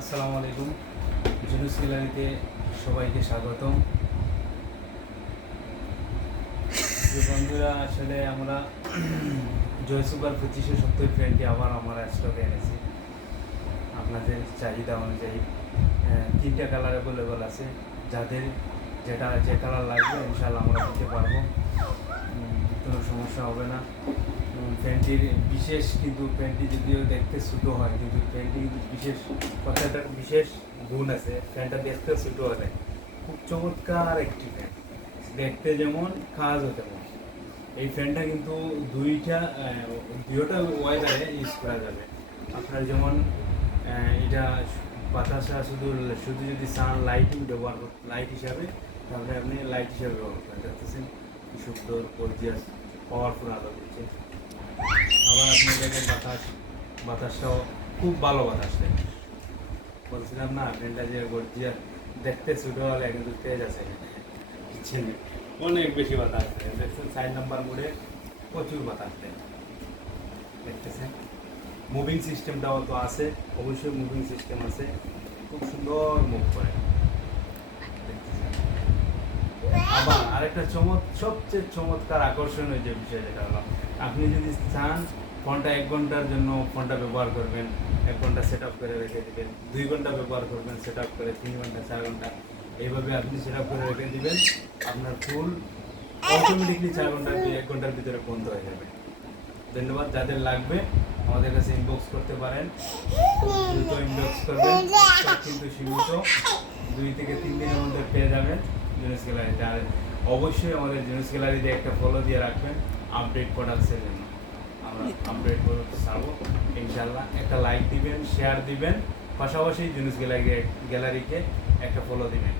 আসসালামু আলাইকুম। জুনুস গ্যালারিতে সবাইকে স্বাগতম। যে বন্ধুরা, আসলে আমরা জয় সুপার 2570 ফ্যানটি আবার আমার স্টকে এনেছি আপনাদের চাহিদা অনুযায়ী। তিনটা কালার অ্যাভেলেবল আছে, যাদের যে কালার লাগবে ইনশাআল্লাহ আমরা দিতে পারবো। কোনো সমস্যা হবে না। ফ্যানটির বিশেষ কিন্তু ফ্যানটি যদিও দেখতে ছোটো হয়, কিন্তু ফ্যানটি কিন্তু কথাটার বিশেষ গুণ আছে। ফ্যানটা দেখতে ছোটো হলে খুব চমৎকার একটি ফ্যান, দেখতে যেমন কাজও তেমন। এই ফ্যানটা কিন্তু দুইটা ওয়েদারে ইউজ করা যাবে। আপনার যেমন এটা বাতাসা শুধু শুধু যদি সান লাইটিং লাইট হিসাবে, তাহলে আপনি লাইট হিসাবে ব্যবহার করেন। দেখতেছেন কি সুন্দর গর্জিয়াস পাওয়ারফুল আলো দিচ্ছে। আবার আপনি দেখেন বাতাসটাও খুব ভালো বাতাস দেয়। বলছিলাম না ফ্যানটা যে গর্জিয়াস, দেখতে ছোটো হলে কিন্তু তেজ আছে, অনেক বেশি বাতাস দেয়। দেখছেন 4 নম্বর মোড়ে প্রচুর বাতাস দেয়। দেখতেছেন মুভিং সিস্টেমটাও তো আছে, অবশ্যই মুভিং সিস্টেম আছে, খুব সুন্দর মুভ করে। দেখতেছেন আবার আরেকটা সবচেয়ে চমৎকার আকর্ষণীয় যে বিষয়, যেটা হলো আপনি যদি চান ফোনটা 1 ঘন্টার জন্য ফোনটা ব্যবহার করবেন, 1 ঘন্টা সেট আপ করে রেখে দেবেন, 2 ঘন্টা ব্যবহার করবেন সেট আপ করে, 3 ঘন্টা 4 ঘন্টা এইভাবে আপনি সেট আপ করে রেখে দেবেন। আপনার ফুল অটোমেটিকলি 4 ঘন্টা 1 ঘন্টার ভিতরে বন্ধ হয়ে যাবে। ধন্যবাদ। যাদের লাগবে আমাদের কাছে ইনবক্স করতে পারেন, দ্রুত ইনবক্স করবেন। কিন্তু সীমিত 2 থেকে 3 দিনের মধ্যে পেয়ে যাবেন জুনুস গ্যালারিতে। আর অবশ্যই আমাদের জুনুস গ্যালারিতে একটা ফলো দিয়ে রাখবেন আপডেট প্রোডাক্টসের জন্য। আমরা আপডেট প্রোডাক্ট ছাড়বো ইনশাল্লাহ। একটা লাইক দিবেন, শেয়ার দিবেন, পাশাপাশি জুনুস গ্যালারিকে একটা ফলো দিবেন।